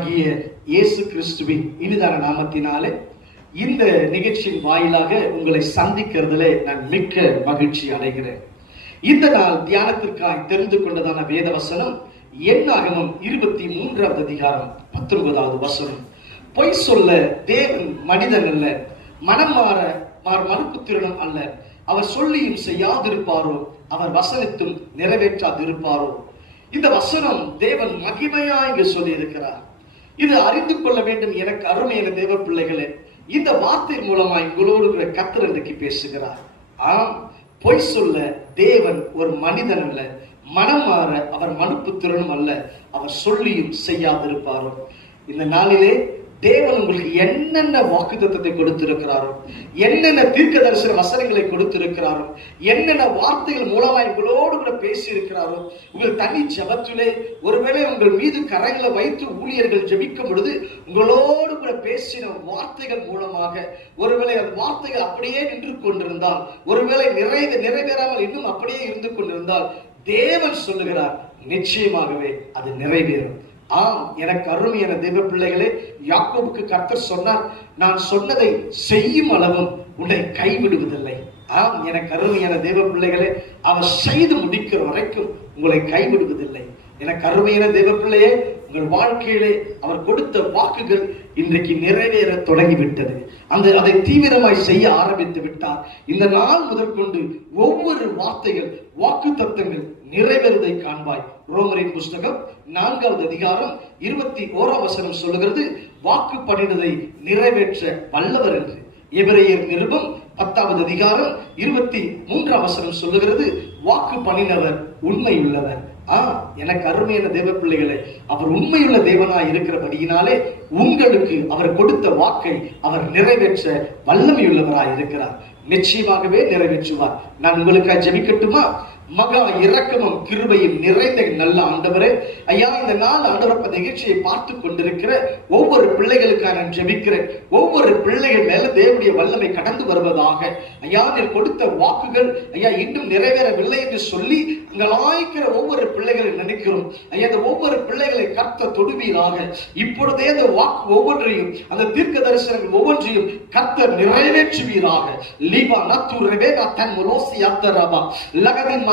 ஆண்டவராகிய இயேசு கிறிஸ்துவின் இனிதான நாமத்தினாலே இந்த நிகழ்ச்சியின் வாயிலாக உங்களை சந்திக்கிறதுல நான் மிக்க மகிழ்ச்சி அடைகிறேன். இந்த நாள் தியானத்திற்காக தெரிந்து கொண்டதான வேத வசனம் என்னாகமம் 23வது அதிகாரம் 19வது வசனம். பொய் சொல்ல தேவன் மனிதன் அல்ல, மனம் மாற மறுப்புத்திறனும் அல்ல. அவர் சொல்லியும் செய்யாதிருப்பாரோ, அவர் வசனத்தும் நிறைவேற்றாதிருப்பாரோ. இந்த வசனம் தேவன் மகிமையா இங்கு சொல்லி இருக்கிறார். இது அறிந்து கொள்ள வேண்டும் எனக்கு அருமையான தேவ பிள்ளைகளே. இந்த வார்த்தை மூலமாய் உங்களோடு கர்த்தர் இன்றைக்கு பேசுகிறார். ஆம், பொய் சொல்ல தேவன் ஒரு மனிதன் அல்ல, மனம் மாற அவர் மனுப்புத்திறனும் அல்ல. அவர் சொல்லியும் செய்யாதிருப்பாரோ. இந்த நாளிலே தேவன் உங்களுக்கு என்னென்ன வாக்குத்தத்தத்தை கொடுத்திருக்கிறாரோ, என்னென்ன தீர்க்க தரிசன வசனங்களை கொடுத்திருக்கிறாரோ, என்னென்ன வார்த்தைகள் மூலமாய் உங்களோடு கூட பேசி இருக்கிறாரோ, உங்கள் தனி ஜெபத்திலே ஒருவேளை உங்கள் மீது கரங்களை வைத்து ஊழியர்கள் ஜெபிக்கும் பொழுது உங்களோடு கூட பேசின வார்த்தைகள் மூலமாக ஒருவேளை அந்த வார்த்தைகள் அப்படியே நின்று கொண்டிருந்தால், ஒருவேளை நிறைவேறாமல் இன்னும் அப்படியே இருந்து கொண்டிருந்தால், தேவன் சொல்லுகிறார் நிச்சயமாகவே அது நிறைவேறும். ஆம், எனக்கு அருமையான தேவ பிள்ளைகளே, யாக்கோபுக்கு கர்த்தர் சொன்னார், நான் சொன்னதை செய்யும் அளவும் உன்னை கைவிடுவதில்லை. ஆம், எனக்கு அருமையான தேவ பிள்ளைகளே, அவர் செய்து முடிக்கிற வரைக்கும் உங்களை கைவிடுவதில்லை. எனக்கு அருமையான தேவ பிள்ளையே, உங்கள் வாழ்க்கையிலே அவர் கொடுத்த வாக்குகள் இன்றைக்கு நிறைவேற தொடங்கிவிட்டது. அதை தீவிரமாய் செய்ய ஆரம்பித்து விட்டார். இந்த நாள் முதற்கொண்டு ஒவ்வொரு வார்த்தைகள் வாக்கு தத்தங்கள் நிறைவேறுவதை காண்பாய். ரோமரின் புஸ்தகம் 4வது அதிகாரம் 21வது வசனம் சொல்லுகிறது, வாக்கு பண்ணினதை நிறைவேற்ற வல்லவர் என்று. எபிரேயர் நிருபம் 10வது அதிகாரம் 23வது வசனம் சொல்லுகிறது, வாக்கு பண்ணினவர் உண்மை உள்ளவர். எனக்கு அருமையான தேவ பிள்ளைகளே, அவர் உண்மையுள்ள தேவனாய் இருக்கிறபடியினாலே உங்களுக்கு அவர் கொடுத்த வாக்கை அவர் நிறைவேற்ற வல்லமையுள்ளவராய் இருக்கிறார். நிச்சயமாகவே நிறைவேற்றுவார். நான் உங்களுக்காக ஜெபிக்கட்டுமா? மகா இரக்கமும் கிருபையும் நிறைந்த நல்ல ஆண்டவரே, ஐயா, இந்த நாள் ஆண்டவர் நிகழ்ச்சியை பார்த்து கொண்டிருக்கிற ஒவ்வொரு பிள்ளைகளுக்காக நான் ஜெபிக்கிறேன். ஒவ்வொரு பிள்ளைகள் மேல தேவனுடைய வல்லமை கடந்து வருவதாக. ஐயா, நீர் கொடுத்த வாக்குகள் ஐயா இன்னும் நிறைவேறவில்லை என்று சொல்லி அங்கலாய்க்கிற ஒவ்வொரு பிள்ளைகளை நினைக்கிறோம். ஐயா, இந்த ஒவ்வொரு பிள்ளைகளை கர்த்தர் தொடுவீராக. இப்பொழுதே அந்த வாக்கு ஒவ்வொன்றையும், அந்த தீர்க்க தரிசனங்கள் ஒவ்வொன்றையும் கர்த்தர் நிறைவேற்றுவீராக. லீபா நத்துரவே நான் தன் முலோசி யாத்தரபா லகதின்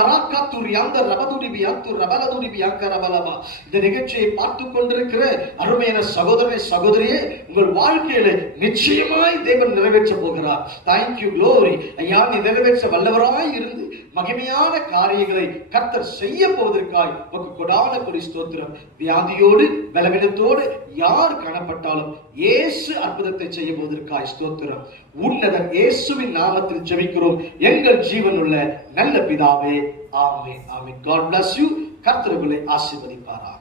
இந்த நிகழ்ச்சியை பார்த்து கொண்டிருக்கிற அருமையான சகோதரனை சகோதரியே, உங்கள் வாழ்க்கையில நிச்சயமாய் தேவன் நிறைவேற்ற போகிறார். Thank you glory. ஐயா, நீ நிறைவேற்ற வல்லவராய் இருந்து மகிமையான காரியங்களை கர்த்தர் செய்ய போவதற்காய் கொடான கொடி ஸ்தோத்திரம். வியாதியோடு பலவீனத்தோடு யார் காணப்பட்டாலும் இயேசு அற்புதத்தை செய்ய போவதற்காய் ஸ்தோத்திரம். உன்னதன் இயேசுவின் நாமத்தில் ஜெபிக்கிறோம் எங்கள் ஜீவனுள்ள நல்ல பிதாவே. ஆமென், ஆமென். God bless you. கர்த்தர் உங்களை ஆசீர்வதிப்பாராக.